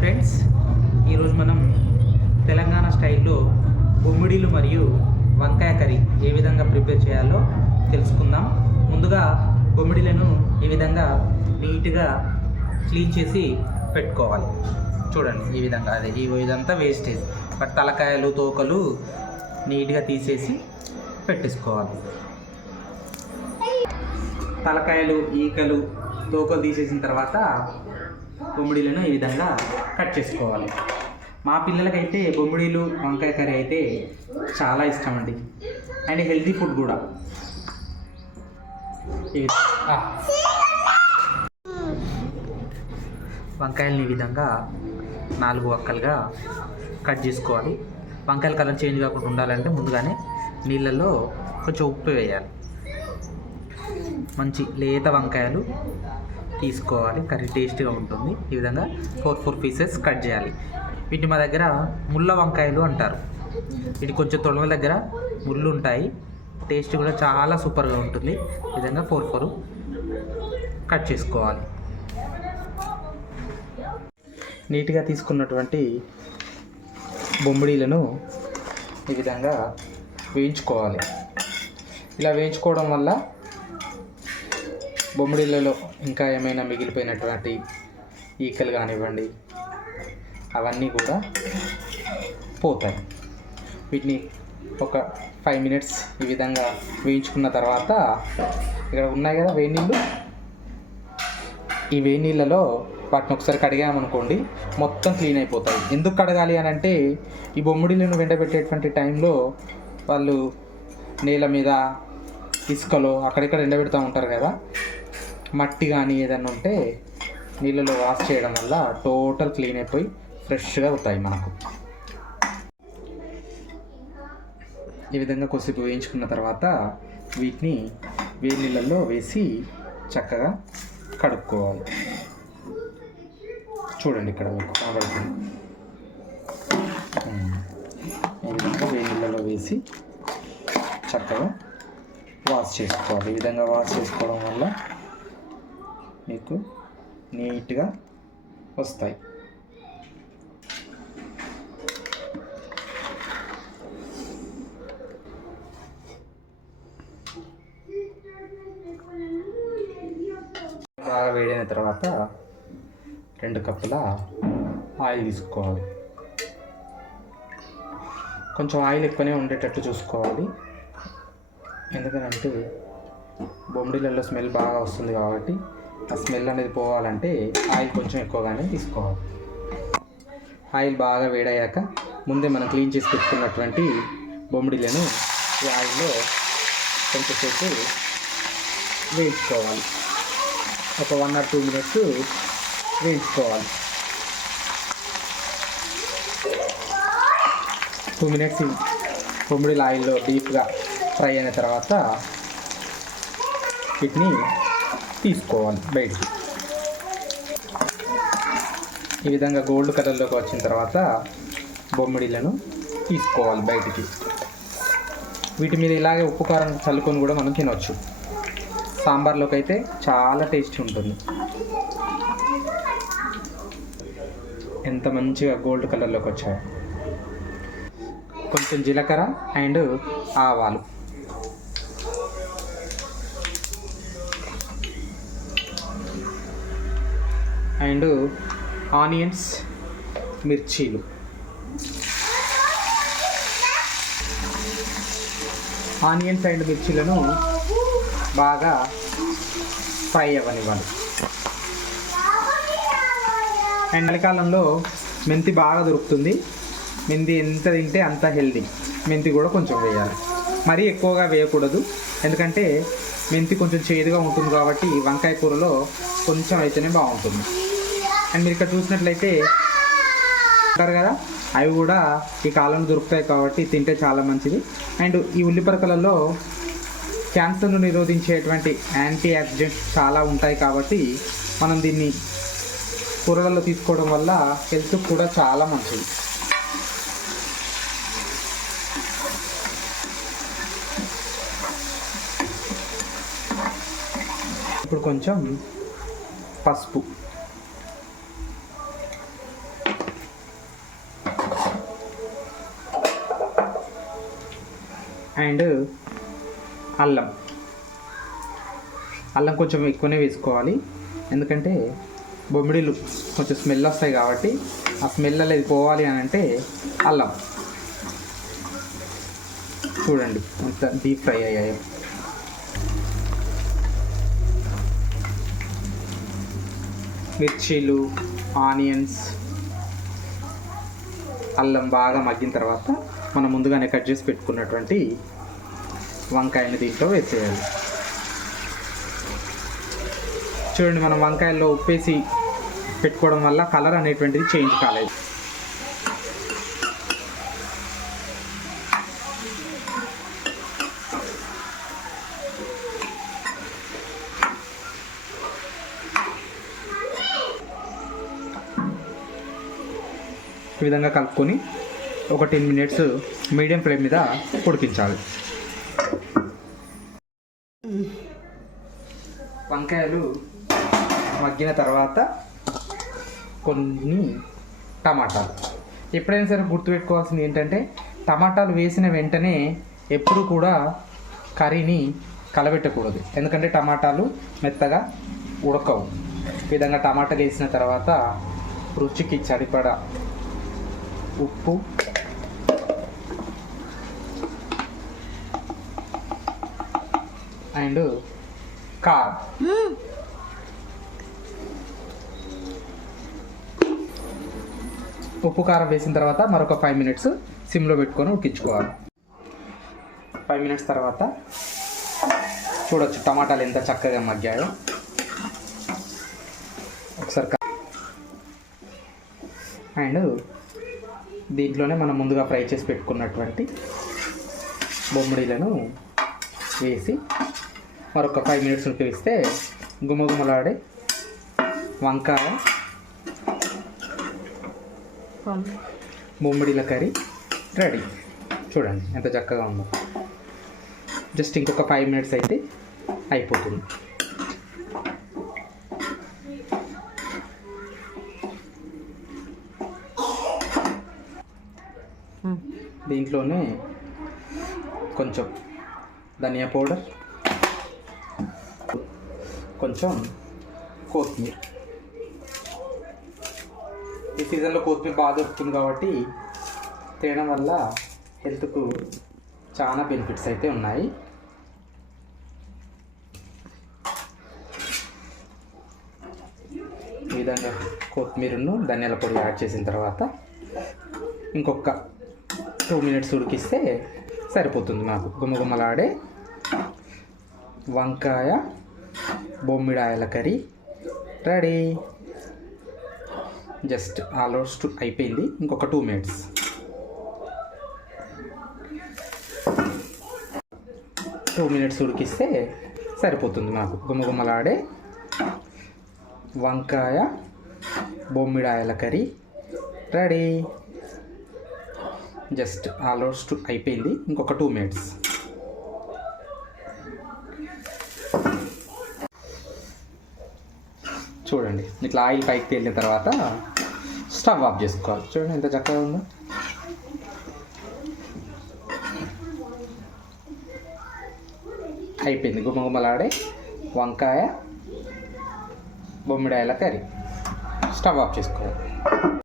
Friends ఈరోజు మనం తెలంగాణ స్టైల్లో బొమ్మిడీలు మరియు వంకాయ కర్రీ ఏ విధంగా ప్రిపేర్ చేయాలో తెలుసుకుందాం. ముందుగా బొమ్మిడీలను ఈ విధంగా నీట్గా క్లీన్ చేసి పెట్టుకోవాలి. చూడండి ఈ విధంగా అదే ఈ ఇదంతా వేస్టేజ్ బట్ తలకాయలు తోకలు నీట్గా తీసేసి పెట్టేసుకోవాలి. తలకాయలు ఈకలు తోకలు తీసేసిన తర్వాత బొమ్మిడీలను ఈ విధంగా కట్ చేసుకోవాలి. మా పిల్లలకైతే బొమ్మిడీలు వంకాయ కర్రీ అయితే చాలా ఇష్టం అండి అండ్ హెల్తీ ఫుడ్ కూడా. వంకాయలని ఈ విధంగా నాలుగు వక్కలుగా కట్ చేసుకోవాలి. వంకాయల కలర్ చేంజ్ కాకుండా ఉండాలంటే ముందుగానే నీళ్ళల్లో కొంచెం ఉప్పు వేయాలి. మంచి లేత వంకాయలు తీసుకోవాలి. కర్రీ టేస్ట్గా ఉంటుంది. ఈ విధంగా ఫోర్ ఫోర్ పీసెస్ కట్ చేయాలి. వీటిని మా దగ్గర ముళ్ళ వంకాయలు అంటారు. వీటి కొంచెం తొడల దగ్గర ముళ్ళు ఉంటాయి. టేస్ట్ కూడా చాలా సూపర్గా ఉంటుంది. ఈ విధంగా ఫోర్ ఫోర్ కట్ చేసుకోవాలి. నీట్గా తీసుకున్నటువంటి బొమ్మిడీలను ఈ విధంగా వేయించుకోవాలి. ఇలా వేయించుకోవడం వల్ల బొమ్మిడిలలో ఇంకా ఏమైనా మిగిలిపోయినటువంటి ఈకలు కానివ్వండి అవన్నీ కూడా పోతాయి. వీటిని ఒక ఫైవ్ మినిట్స్ ఈ విధంగా వేయించుకున్న తర్వాత ఇక్కడ ఉన్నాయి కదా వేడి నీళ్ళు? ఈ వేడి నీళ్ళలో వాటిని ఒకసారి కడిగామనుకోండి మొత్తం క్లీన్ అయిపోతాయి. ఎందుకు కడగాలి అని అంటే ఈ బొమ్మిడిలను వెండబెట్టేటువంటి టైంలో వాళ్ళు నేల మీద ఇసుకలో అక్కడిక్కడ ఎండబెడుతూ ఉంటారు కదా మట్టి కానీ ఏదైనా ఉంటే నీళ్ళలో వాష్ చేయడం వల్ల టోటల్ క్లీన్ అయిపోయి ఫ్రెష్గా అవుతాయి మనకు. ఈ విధంగా కొద్దిసేపు వేయించుకున్న తర్వాత వీటిని వేడి నీళ్ళల్లో వేసి చక్కగా కడుక్కోవాలి. చూడండి ఇక్కడ మీకు కనబడుతుంది. ఈ విధంగా వేడి నీళ్ళలో వేసి చక్కగా వాష్ చేసుకోవాలి. ఈ విధంగా వాష్ చేసుకోవడం వల్ల మీకు నీట్గా వస్తాయి. బాగా వేడైన తర్వాత రెండు కప్పుల ఆయిల్ తీసుకోవాలి. కొంచెం ఆయిల్ ఎక్కువనే ఉండేటట్టు చూసుకోవాలి. ఎందుకంటే బొమ్మిడిలలో స్మెల్ బాగా వస్తుంది కాబట్టి ఆ స్మెల్ అనేది పోవాలంటే ఆయిల్ కొంచెం ఎక్కువగానే తీసుకోవాలి. ఆయిల్ బాగా వేడయ్యాక ముందే మనం క్లీన్ చేసి పెట్టుకున్నటువంటి బొమ్మిడిలను ఈ ఆయిల్లో కొంచెంసేపు వేయించుకోవాలి. ఒక వన్ ఆర్ టూ మినిట్స్ వేయించుకోవాలి. టూ మినిట్స్ బొమ్మిడిల ఆయిల్లో డీప్గా ఫ్రై అయిన తర్వాత వీటిని తీసుకోవాలి బయటికి. ఈ విధంగా గోల్డ్ కలర్లోకి వచ్చిన తర్వాత బొమ్మిడిలను తీసుకోవాలి బయటికి. వీటి మీద ఇలాగే ఉప్పు కారం చల్లుకొని కూడా మనం తినవచ్చు సాంబార్లోకి అయితే చాలా టేస్టీ ఉంటుంది. ఎంత మంచిగా గోల్డ్ కలర్లోకి వచ్చాయి. కొంచెం జీలకర్ర అండ్ ఆవాలు. అండ్ ఆనియన్స్ మిర్చీలు. ఆనియన్స్ అండ్ మిర్చీలను బాగా ఫ్రై అవ్వనివ్వాలి. అండ్ చలికాలంలో మెంతి బాగా దొరుకుతుంది. మెంతి ఎంత తింటే అంత హెల్దీ. మెంతి కూడా కొంచెం వేయాలి. మరీ ఎక్కువగా వేయకూడదు. ఎందుకంటే మెంతి కొంచెం చేదుగా ఉంటుంది కాబట్టి వంకాయ కూరలో కొంచెం అయితేనే బాగుంటుంది. అండ్ మీరు ఇక్కడ చూసినట్లయితే అంటారు కదా? అవి కూడా ఈ కాలంలో దొరుకుతాయి కాబట్టి తింటే చాలా మంచిది. అండ్ ఈ ఉల్లిపరకలలో క్యాన్సర్ను నిరోధించేటువంటి యాంటీ యాక్సిడెంట్స్ చాలా ఉంటాయి కాబట్టి మనం దీన్ని కూరలలో తీసుకోవడం వల్ల హెల్త్ కూడా చాలా మంచిది. ఇప్పుడు కొంచెం పసుపు. అండ్ అల్లం. అల్లం కొంచెం ఎక్కువనే వేసుకోవాలి. ఎందుకంటే బొమ్మిడిలు కొంచెం స్మెల్ వస్తాయి కాబట్టి ఆ స్మెల్ అనేది పోవాలి అని అంటే అల్లం. చూడండి అంత డీప్ ఫ్రై అయ్యాయి. మిర్చీలు ఆనియన్స్ అల్లం బాగా మగ్గిన తర్వాత మనం ముందుగానే కట్ చేసి పెట్టుకున్నటువంటి వంకాయని దీంట్లో వేసేయాలి. చూడండి మనం వంకాయల్లో ఉప్పేసి పెట్టుకోవడం వల్ల కలర్ అనేటువంటిది చేంజ్ కాలేదు. ఈ విధంగా కలుపుకొని ఒక టెన్ మినిట్స్ మీడియం ఫ్లేమ్ మీద ఉడికించాలి. వంకాయలు మగ్గిన తర్వాత కొన్ని టమాటాలు. ఎప్పుడైనా సరే గుర్తుపెట్టుకోవాల్సింది ఏంటంటే టమాటాలు వేసిన వెంటనే ఎప్పుడు కూడా కర్రీని కలబెట్టకూడదు. ఎందుకంటే టమాటాలు మెత్తగా ఉడకవు. ఈ విధంగా టమాటాలు వేసిన తర్వాత రుచికి సరిపడా ఉప్పు అండ్ కారం. ఉప్పు కారం వేసిన తర్వాత మరొక ఫైవ్ మినిట్స్ సిమ్లో పెట్టుకొని ఉడికించుకోవాలి. ఫైవ్ మినిట్స్ తర్వాత చూడొచ్చు టమాటాలు ఎంత చక్కగా మగ్గాయో. ఒకసారి అండ్ దీంట్లోనే మనం ముందుగా ఫ్రై చేసి పెట్టుకున్నటువంటి బొమ్మడీలను వేసి మరొక ఫైవ్ మినిట్స్ ఉడికిస్తే గుమగుమలాడే వంకాయ బొమ్మిడిల కర్రీ రెడీ. చూడండి ఎంత చక్కగా ఉందో. జస్ట్ ఇంకొక ఫైవ్ మినిట్స్ అయితే అయిపోతుంది. దీంట్లోనే కొంచెం ధనియా పౌడర్ కొంచెం కొత్తిమీర. ఈ సీజన్లో కొత్తిమీర బాగా దొరుకుతుంది కాబట్టి తినడం వల్ల హెల్త్కు చాలా బెనిఫిట్స్ అయితే ఉన్నాయి. ఈ విధంగా కొత్తిమీరను ధనియాల పొడి యాడ్ చేసిన తర్వాత ఇంకొక టూ మినిట్స్ ఉడికిస్తే సరిపోతుంది నాకు గుమ్మగుమ్మలాడే వంకాయ బొమ్మిడాయల కర్రీ. రెడీ. జస్ట్ ఆల్మోస్ట్ అయిపోయింది. ఇంకొక టూ మినిట్స్. టూ మినిట్స్ ఉడికిస్తే సరిపోతుంది మాకు. గుమగుమలాడే వంకాయ బొమ్మిడాయల కర్రీ. రెడీ. జస్ట్ ఆల్మోస్ట్ అయిపోయింది. ఇంకొక టూ మినిట్స్. చూడండి. ఇట్లా ఆయిల్ పైకి తేలిన తర్వాత స్టవ్ ఆఫ్ చేసుకోవాలి. చూడండి ఎంత చక్కగా ఉందో. అయిపోయింది గుమ్మగుమ్మలాడే వంకాయ బొమ్మిడాయల కర్రీ. స్టవ్ ఆఫ్ చేసుకోవాలి.